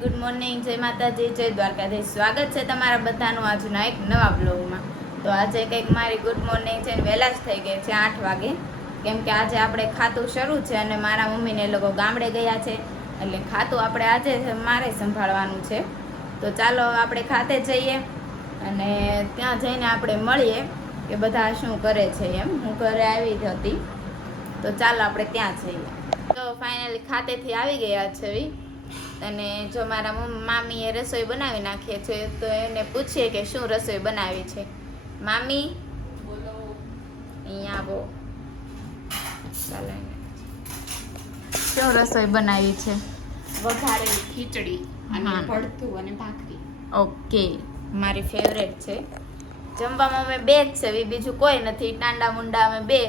Good morning, જય માતાજી, જય દ્વારકાધીશ. સ્વાગત છે તમારા બધાનું આજના એક નવા બ્લોગમાં. તો આજે કંઈક મારી ગુડ મોર્નિંગ છે ને વહેલા જ થઈ ગઈ છે 8 વાગે, કેમ કે આજે આપણે ખાતું શરૂ છે અને મારા મમ્મીને એ લોકો ગામડે ગયા છે, એટલે ખાતું આપણે આજે મારે સંભાળવાનું છે. તો ચાલો આપણે ખાતે જઈએ અને ત્યાં જઈને આપણે મળીએ કે બધા શું કરે છે એમ. હું ઘરે આવી જ હતી, તો ચાલો આપણે ત્યાં જઈએ. તો ફાઇનલી ખાતેથી આવી ગયા છે અને જો મારા મામીએ રસોઈ બનાવી નાખીએ છે, તો એને પૂછીએ કે શું રસોઈ બનાવી છે. મામી બોલો, અહીંયા આવો. ચાલો, શું રસોઈ બનાવી છે? વઘારેલી ખીચડી અને ભરતું અને ભાખરી. ઓકે, મારી ફેવરેટ છે. જમવામાં અમે બે જ છે, બીજું કોઈ નથી. ટાંડા મુંડા અમે બે,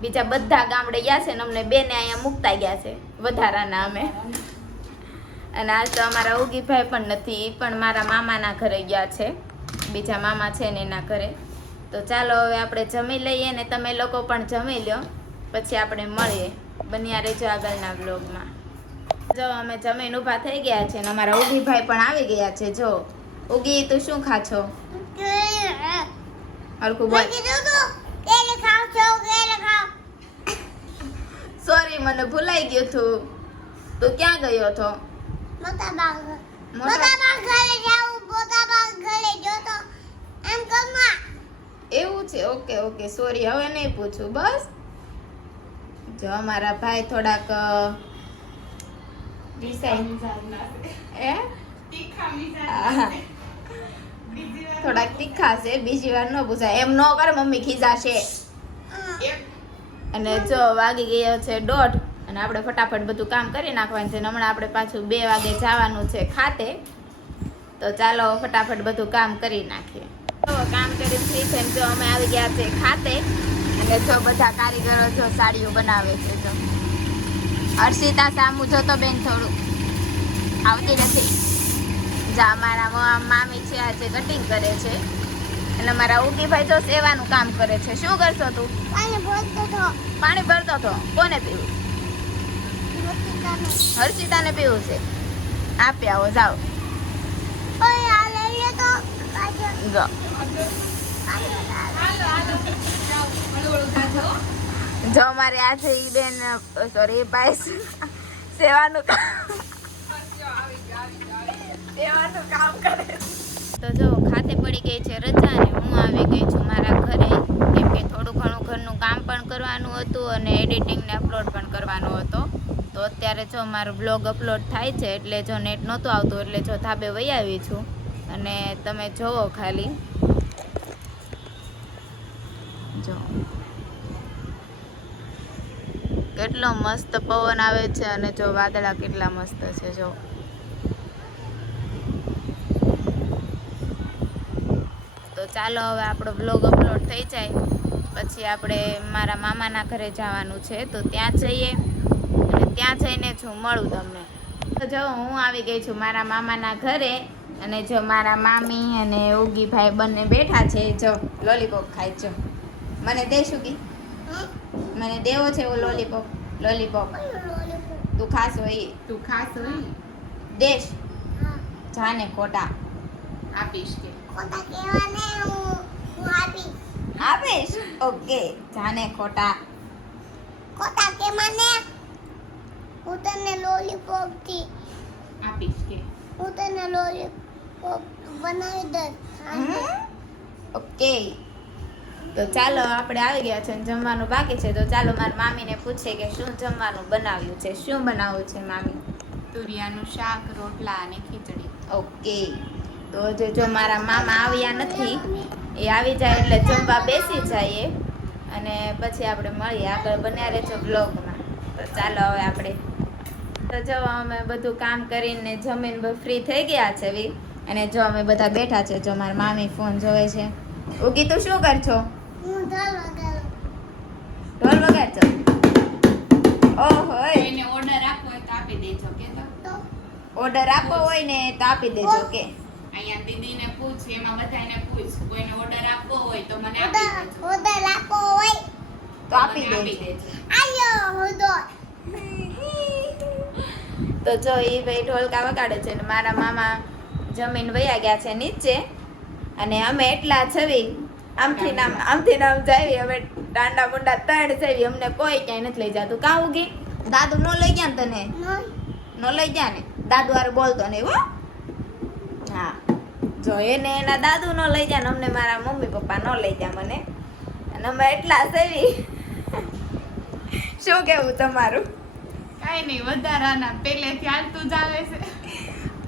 બીજા બધા ગામડે ગયા છે ને અમને બે ને અહીંયા મૂકતા ગયા છે વધારાના અમે. અને આજ તો અમારા ઉગીભાઈ પણ નથી, એ પણ મારા મામાના ઘરે ગયા છે, બીજા મામા છે ને એના ઘરે. તો ચાલો હવે આપણે જમી લઈએ ને તમે લોકો પણ જમી લો, પછી આપણે મળીએ. બન્યા રહેજો આગળના બ્લોગમાં. જો અમે જમીન ઊભા થઈ ગયા છે ને અમારા ઉગીભાઈ પણ આવી ગયા છે. જો ઉગી, તું શું ખાછો? હલકું બોલ. સોરી, મને ભૂલાઈ ગયું તું. તું ક્યાં ગયો હતો? એવું છે? ઓકે ઓકે, સોરી, હવે નહીં પૂછું. બસ જો અમારા ભાઈ થોડાક થોડાક તીખા છે, બીજી વાર ન પૂછાય એમ. ન કરે, મમ્મી ખીજાશે. અને જો વાગી ગયો છે 1:30 અને આપણે ફટાફટ બધું કામ કરી નાખવાનું છે. હમણાં આપણે પાછું 2 વાગે જવાનું છે ખાતે, તો ચાલો ફટાફટ બધું કામ કરી નાખીએ. તો કામ કરી ફ્રી થઈને જો અમે આવી ગયા છે ખાતે, અને જો બધા કારીગરો જો સાડીઓ બનાવે છે. જો હર્ષિતા સામું જોતો બેન, થોડું આવતી નથી. જા મારા મામી છે આજે કટિંગ કરે છે, અને મારા ઉગીભાઈ જો સેવાનું કામ કરે છે. શું કરશો તું? પાણી ભરતો હતો. કોને પીવું? હર્ષિતાને પીવું છે. આપી આવો, જાઓ. જો મારે આજે ઈ બેન, સોરી, એ ભાઈ સેવાનું કામ કરે. તો જો ખાતે પડી ગઈ છે રજા અને હું આવી ગઈ છું મારા ઘરે, કેમ કે થોડું ઘણું ઘરનું કામ પણ કરવાનું હતું અને એડિટિંગ ને અપલોડ પણ કરવાનો હતો. તો અત્યારે જો મારો બ્લોગ અપલોડ થાય છે, એટલે જો નેટ નહોતું આવતું, એટલે જો ધાબે વહી આવી છું. અને તમે જોવો ખાલી, જો કેટલો મસ્ત પવન આવે છે અને જો વાદળા કેટલા મસ્ત છે. જો તો ચાલો હવે આપણો બ્લોગ અપલોડ થઈ જાય પછી આપણે મારા મામાના ઘરે જવાનું છે, તો ત્યાં જઈએ અને ત્યાં જઈને હું મળું તમને. તો જો હું આવી ગઈ છું મારા મામાના ઘરે, અને જો મારા મામી અને ઉગીભાઈ બંને બેઠા છે. જો લોલીપોપ ખાય. જો મને દે સુગી, મને દેવો છે એવો લોલીપોપ. લોલીપોપ તું ખાસ હોય, તું ખાસ હોય દેશ જાને ખોટા આપીશ કે આપીશ. ઓકે, જાને ખોટા કે મને હું તને લોલીપોપ થી આપીશ કે હું તને લોલીપોપ બનાવી દઈશ. ઓકે, તો ચાલો આપણે આવી ગયા છે અને જમવાનું બાકી છે. તો ચાલો મારા મામીને પૂછે કે શું જમવાનું બનાવ્યું છે. શું બનાવ્યું છે મામી? તુરિયાનું શાક, રોટલા અને ખીચડી. ઓકે, તો જો મારા મામા આવ્યા નથી, એ આવી જાય એટલે જમવા બેસી જઈએ અને પછી આપણે મળીએ. આગળ બન્યા રહેજો બ્લોગમાં. તો ચાલો હવે આપણે તો જો અમે બધું કામ કરીને જમીન ફ્રી થઈ ગયા છે અને જો અમે બધા બેઠા છે. જો મારા મામી ફોન જોવે છે. ઉગી, તું શું કરશો? હું ઢોલ વગાડું. ઢોલ વગાડશો? ઓહો, એને ઓર્ડર આપવો હોય તો આપી દેજો કે. તો ઓર્ડર આપવો હોય ને તો આપી દેજો કે. અહીંયા દીદીને પૂછ, એમાં બધાને પૂછ, કોઈને ઓર્ડર આપવો હોય તો મને આપી દેજો. ઓર્ડર આપવો હોય તો આપી દેજો. આયો હું તો તો જો એ ભાઈ ઢોલકા વગાડે છે ને મારા મામા જમીન વયા ગયા છે નીચે અને અમે એટલા છવી આમથી નામ જાવી હવે દાંડા મુંડા ત્રણ છવી અમને કોઈ ક્યાંય નથી લઈ જતું કાં ઉગી દાદુ નો લઈ ગયા ને તને નો લઈ ગયા ને દાદુ હારે બોલતો નહીં હો હા જો એને એના દાદુ નો લઈ જાય ને અમને મારા મમ્મી પપ્પા નો લઈ જાય મને અને અમે એટલા સેવી શું કેવું તમારું કાંઈ નહીં વધારાના પહેલેથી હાલતું જ આવે છે.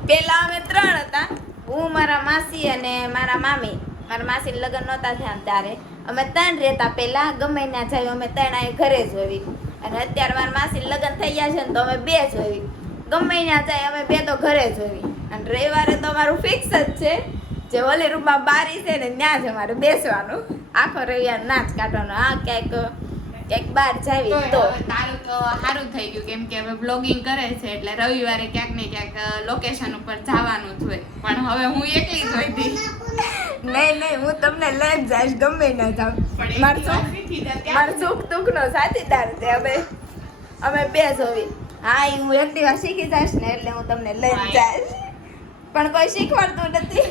પેલા અમે 3 હતા હું મારા માસી અને મારા મામી મારા માસી લગ્ન નહોતા થયા ને ત્યારે અમે 3 રહેતા પેલા ગમે ત્યાં જાય અમે 3 અહીં ઘરે જ હોવી અને અત્યારે મારા માસી લગ્ન થઈ ગયા છે ને તો અમે 2 જ હોવી ગમે ત્યાં જાય અમે 2 તો ઘરે જ હોવી અને રવિવારે તો અમારું ફિક્સ જ છે જે ઓલી રૂમમાં બારી છે ને ત્યાં જ અમારે બેસવાનું આખો રવિવાર નાચ કાઢવાનો આ ક્યાંક બહાર જાવી તો તોય હવે તારું તો સારું થઈ ગયું કેમ કે હવે બ્લોગિંગ કરે છે એટલે રવિવારે ક્યાંક ને ક્યાંક લોકેશન ઉપર જવાનું જ હોય પણ હવે હું એકલી જ હોય હતી નહીં હું તમને લઈ જ જઈશ ગમે ના જાવ પણ મારું એક સુખ શીખી જા ત્યાં મારું સુખ દુઃખનો સાથીદાર છે અમે 2 જ હોવી હા ઈ હું એક્ટિવા શીખી જઈશ ને એટલે હું તમને લઈ જઈશ પણ કોઈ શીખવાડતું નથી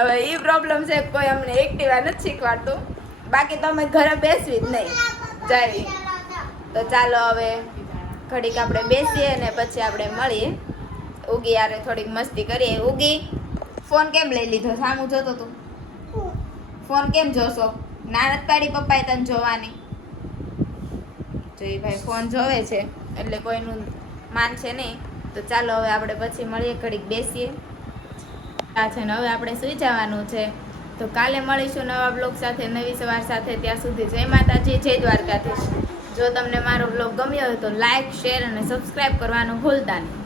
હવે ઈ પ્રોબ્લેમ છે કોઈ અમને એક્ટિવા નથી શીખવાડતું બાકી તો અમે ઘરે બેસવી જ નહીં જાવી તો ચાલો હવે ઘડીક આપણે બેસીએ ને પછી આપણે મળીએ ઉગી યારે થોડીક મસ્તી કરીએ ઉગી ફોન કેમ લઈ લીધો સામું જોતો તું ફોન કેમ જોશો નાનત પાડી પપ્પાએ તને જોવાની જો એ ભાઈ ફોન જોવે છે એટલે કોઈનું માન છે નહીં તો ચાલો હવે આપણે પછી મળીએ ઘડીક બેસીએ આ છે ને હવે આપણે સૂઈ જવાનું છે તો કાલે મળીશું નવા બ્લોગ સાથે નવી સવાર સાથે ત્યાં સુધી જય માતાજી જય દ્વારકાધીશ જો તમને મારો બ્લોગ ગમ્યો હોય તો લાઈક શેર અને સબસ્ક્રાઈબ કરવાનું ભૂલતા નહીં